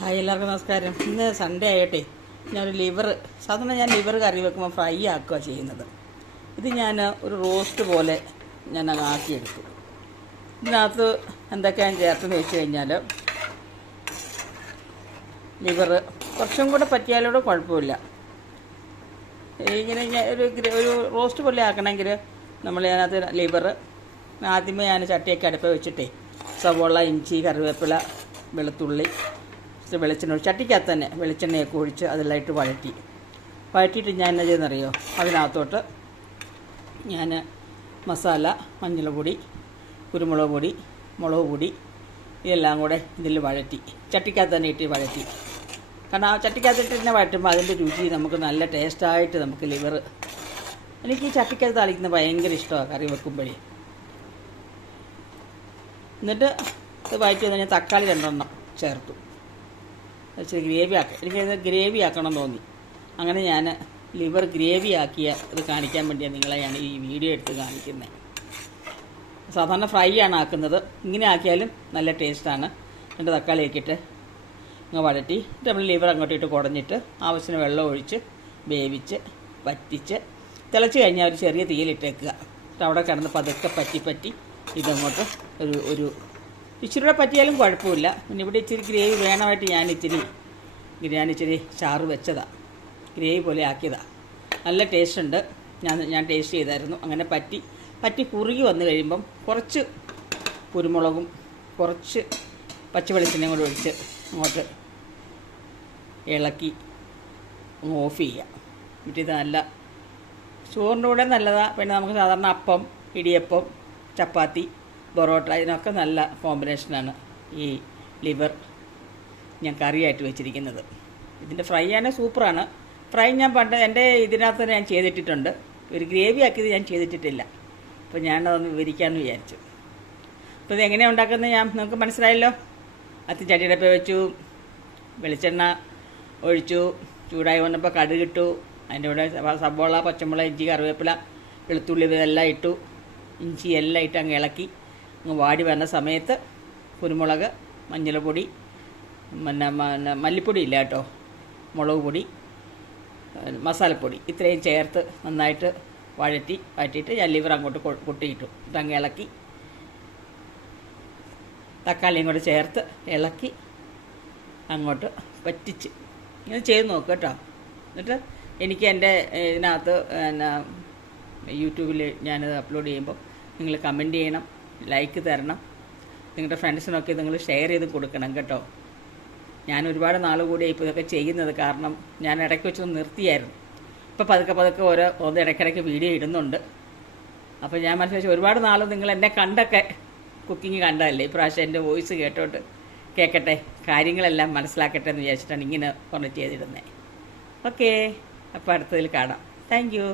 Hi, എല്ലാവർക്കും നമസ്കാരം. ഇന്ന് സൺഡേ ആയിട്ടെ സാധാരണ ഞാൻ ലിവർ കറി വെക്കുമ്പോൾ ഫ്രൈ ആക്കുക ചെയ്യുന്നത്. ഇത് ഞാൻ ഒരു റോസ്റ്റ് പോലെ ഞാൻ ആക്കിയെടുത്തു. ഇതിനകത്ത് എന്തൊക്കെയാണ് ചേർത്തെന്ന് വെച്ച് കഴിഞ്ഞാൽ, ലിവർ കുറച്ചും കൂടെ പറ്റിയാലോടെ കുഴപ്പമില്ല. ഇങ്ങനെ ഒരു റോസ്റ്റ് പോലെ ആക്കണമെങ്കിൽ നമ്മൾ അതിനകത്ത് ലിവർ ആദ്യമേ ഞാൻ ചട്ടിയൊക്കെ അടുപ്പ് വെച്ചിട്ടേ സവോള, ഇഞ്ചി, കറിവേപ്പില, വെളുത്തുള്ളി, വെളിച്ചെണ്ണ ചട്ടിക്കകത്ത് തന്നെ വെളിച്ചെണ്ണയൊക്കെ ഒഴിച്ച് അതിലായിട്ട് വഴറ്റിയിട്ട് ഞാൻ എന്നാ ചെയ്യുന്നറിയോ, അതിനകത്തോട്ട് ഞാൻ മസാല, മഞ്ഞൾപ്പൊടി, കുരുമുളക് പൊടി, മുളക് പൊടി ഇതെല്ലാം കൂടെ ഇതിൽ ചട്ടിക്കകത്ത് തന്നെ ഇട്ട് വഴറ്റി. കാരണം ആ ചട്ടിക്കകത്തിട്ട് തന്നെ വഴറ്റുമ്പോൾ അതിൻ്റെ രുചി നമുക്ക് നല്ല ടേസ്റ്റായിട്ട് നമുക്ക് ലിവർ. എനിക്ക് ഈ ചട്ടിക്കകത്ത് താളിക്കുന്നത് ഭയങ്കര ഇഷ്ടമാണ് കറി വെക്കുമ്പോഴേ. എന്നിട്ട് ഇത് വഴറ്റി വന്ന് ഞാൻ തക്കാളി 2 ചേർത്തു. ഇച്ചിരി എനിക്കത് ഗ്രേവി ആക്കണം തോന്നി. അങ്ങനെ ഞാൻ ലിവർ ഗ്രേവി ആക്കിയ ഇത് കാണിക്കാൻ വേണ്ടിയാണ് നിങ്ങളെയാണ് ഈ വീഡിയോ എടുത്ത് കാണിക്കുന്നത്. സാധാരണ ഫ്രൈ ആണ് ആക്കുന്നത്, ഇങ്ങനെ ആക്കിയാലും നല്ല ടേസ്റ്റാണ്. 2 തക്കാളി ആക്കിയിട്ട് ഇങ്ങ് വഴറ്റി നമ്മൾ ലിവർ അങ്ങോട്ടിട്ട് കുടഞ്ഞിട്ട് ആവശ്യത്തിന് വെള്ളം ഒഴിച്ച് വേവിച്ച് വറ്റിച്ച് തിളച്ച് കഴിഞ്ഞാൽ ഒരു ചെറിയ തീയിലിട്ടേക്കുക. അവിടെ കിടന്ന് പതുക്കെ പറ്റി ഇതങ്ങോട്ട് ഒരു ഇച്ചിരിയുടെ പറ്റിയാലും കുഴപ്പമില്ല. പിന്നെ ഇവിടെ ഇച്ചിരി ഗ്രേവി വേണമായിട്ട് ഞാൻ ഇച്ചിരി ചാറ് വെച്ചതാണ്, ഗ്രേവി പോലെ ആക്കിയതാണ്. നല്ല ടേസ്റ്റ് ഉണ്ട്. ഞാൻ ടേസ്റ്റ് ചെയ്തായിരുന്നു. അങ്ങനെ പറ്റി കുറുകി വന്നു കഴിയുമ്പം കുറച്ച് കുരുമുളകും കുറച്ച് പച്ചവെളിച്ചെണ്ണയും കൂടെ ഒഴിച്ച് അങ്ങോട്ട് ഇളക്കി ഓഫ് ചെയ്യുക. എന്നിട്ട് ഇത് നല്ല ചോറിൻ്റെ കൂടെ നല്ലതാണ്. പിന്നെ നമുക്ക് സാധാരണ അപ്പം, ഇടിയപ്പം, ചപ്പാത്തി, പൊറോട്ട ഇതിനൊക്കെ നല്ല കോമ്പിനേഷനാണ് ഈ ലിവർ ഞാൻ കറിയായിട്ട് വെച്ചിരിക്കുന്നത്. ഇതിൻ്റെ ഫ്രൈ ആണെങ്കിൽ സൂപ്പറാണ്. ഫ്രൈ ഞാൻ പണ്ട് എൻ്റെ ഇതിനകത്ത് ഞാൻ ചെയ്തിട്ടിട്ടുണ്ട്. ഒരു ഗ്രേവി ആക്കിയത് ഞാൻ ചെയ്തിട്ടില്ല. അപ്പോൾ ഞാനതൊന്ന് വിവരിക്കാമെന്ന് വിചാരിച്ചു. അപ്പോൾ ഇത് എങ്ങനെയാണ് ഉണ്ടാക്കുന്നത് നിങ്ങൾക്ക് മനസ്സിലായല്ലോ. ചട്ടിയടപ്പ് വെച്ചു, വെളിച്ചെണ്ണ ഒഴിച്ചു, ചൂടായി വന്നപ്പോൾ കടുകിട്ടു, അതിൻ്റെ കൂടെ സവോള, പച്ചമുളക്, ഇഞ്ചി, കറിവേപ്പില, വെളുത്തുള്ളി ഇതെല്ലാം ഇട്ടു, ഇഞ്ചി എല്ലാം ഇട്ട് അങ്ങ് ഇളക്കി വാടി വന്ന സമയത്ത് കുരുമുളക്, മഞ്ഞൾപ്പൊടി, മല്ലിപ്പൊടി ഇല്ല കേട്ടോ, മുളക് പൊടി, മസാലപ്പൊടി ഇത്രയും ചേർത്ത് നന്നായിട്ട് വഴറ്റിയിട്ട് ഞാൻ ലിവർ അങ്ങോട്ട് കൊട്ടിയിട്ടു. ഇതങ്ങ് ഇളക്കി തക്കാളിയും കൂടെ ചേർത്ത് ഇളക്കി അങ്ങോട്ട് പറ്റിച്ച് ഇങ്ങനെ ചെയ്ത് നോക്കുക കേട്ടോ. എന്നിട്ട് എനിക്ക് എൻ്റെ ഇതിനകത്ത് യൂട്യൂബിൽ ഞാനത് അപ്ലോഡ് ചെയ്യുമ്പോൾ നിങ്ങൾ കമൻറ്റ് ചെയ്യണം, ലൈക്ക് തരണം, നിങ്ങളുടെ ഫ്രണ്ട്സിനൊക്കെ നിങ്ങൾ ഷെയർ ചെയ്ത് കൊടുക്കണം കേട്ടോ. ഞാൻ ഒരുപാട് നാൾ കൂടി ഇപ്പോൾ ഇതൊക്കെ ചെയ്യുന്നത്. കാരണം ഞാൻ ഇടയ്ക്ക് വെച്ചൊന്ന് നിർത്തിയായിരുന്നു. ഇപ്പോൾ പതുക്കെ ഓരോ ഇടയ്ക്കിടയ്ക്ക് വീഡിയോ ഇടുന്നുണ്ട്. അപ്പോൾ ഞാൻ മനസ്സിലാക്കി ഒരുപാട് നാൾ നിങ്ങൾ എന്നെ കണ്ടൊക്കെ കുക്കിംഗ് കണ്ടതല്ലേ, ഇപ്രാവശ്യം എൻ്റെ വോയിസ് കേൾക്കട്ടെ, കാര്യങ്ങളെല്ലാം മനസ്സിലാക്കട്ടെ എന്ന് വിചാരിച്ചിട്ടാണ് ഇങ്ങനെ പറഞ്ഞ് ചെയ്തിടുന്നത്. ഓക്കേ, അപ്പോൾ അടുത്തതിൽ കാണാം. Thank you.